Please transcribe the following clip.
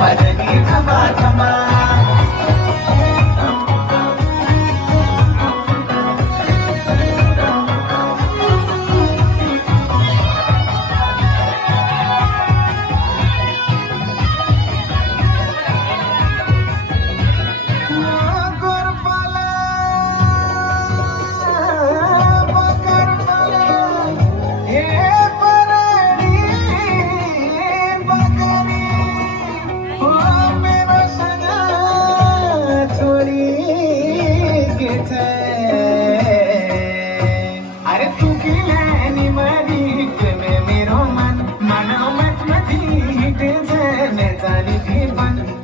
मदनी थमा थमा अरे तू किलानी मरी में मेरो मन मनो मत मती हिट जाने जानी थी बन